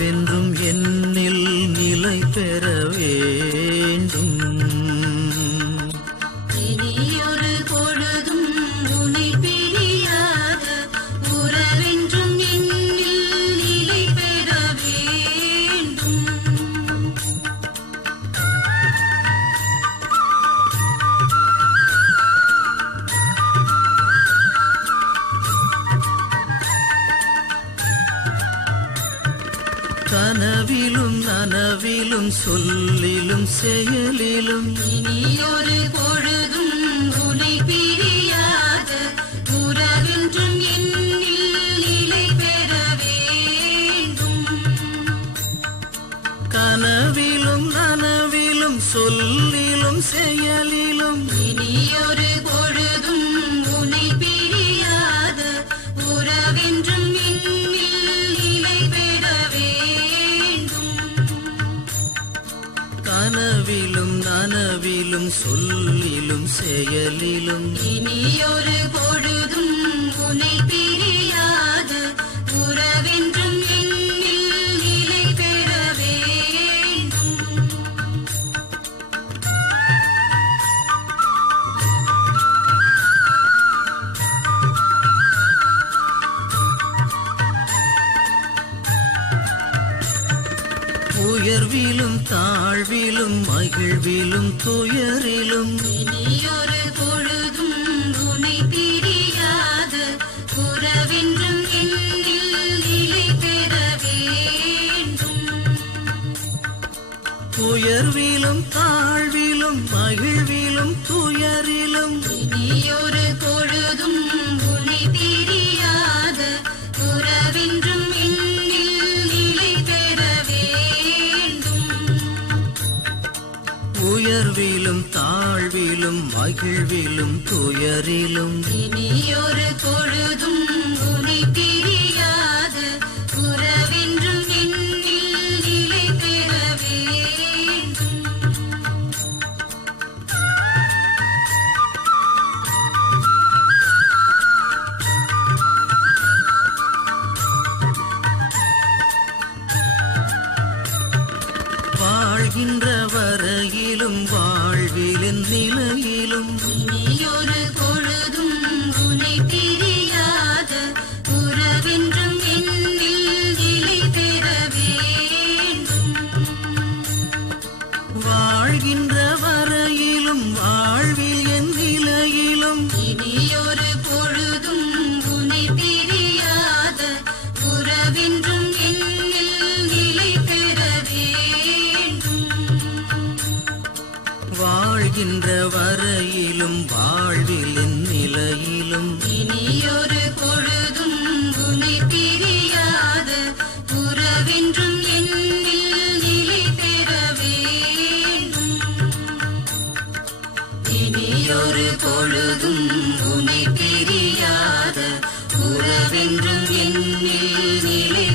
உறவென்றும் என்னில் நிலை பெற வேண்டும். இனியொரு பொழுதும் உனை பிரியாத உறவென்றும் என்னில் நிலை பெற வேண்டும். கனவிலும் நனவிலும் சொல்லிலும் செயலிலும் இனியொரு பொழுதும் உனை பிரியாத உறவென்றும் என்னில் நிலை பெற வேண்டும். கனவிலும் நனவிலும் சொல்லிலும் செயலிலும் இனியொரு பொழுதும் உனை பிரியாத உறவென்றும் என்னில் நிலை பெற வேண்டும். கனவிலும் நனவிலும் சொல்லிலும் செயலிலும் இனியொரு பொழுதும் உனை பிரியாத உறவென்றும் என்னில் நிலை பெற வேண்டும். உயர்விலும் தாழ்விலும் மகிழ்விலும் துயரிலும் இனியொரு பொழுதும் உனை பிரியாத உறவென்றும் என்னில் நிலை பெற வேண்டும். உயர்விலும் தாழ்விலும் மகிழ்விலும் துயரிலும் இனியொரு பொழுதும் உனை பிரியாத உறவென்றும் என்னில் நிலை பெற வேண்டும். உயர்விலும் தாழ்விலும் மகிழ்விலும் துயரிலும் இனியொரு பொழுதும் உனை பிரியாத உறவென்றும் என்னில் நிலை பெற வேண்டும். வாழ்கின்ற வரையிலும் வாழ்விலின் நிலையிலும் இனியொரு பொழுதும் உனை பிரியாத உறவென்றும் என்னில் நிலை பெற வேண்டும். வாழ்கின்ற வரையிலும் வாழ்வில் என் நிலையிலும் இனியொரு பொழுதும் உனை பிரியாத உறவென்றும் என்னில் நிலை பெற வேண்டும். வாழ்கின்ற வரையிலும் வாழ்வில் என் நிலையிலும் இனியொரு பொழுதும் உனை பிரியாத உறவென்றும் என்னில் நிலை பெற வேண்டும். இனியொரு பொழுதும் உனை பிரியாத உறவென்றும் என்னில் நிலை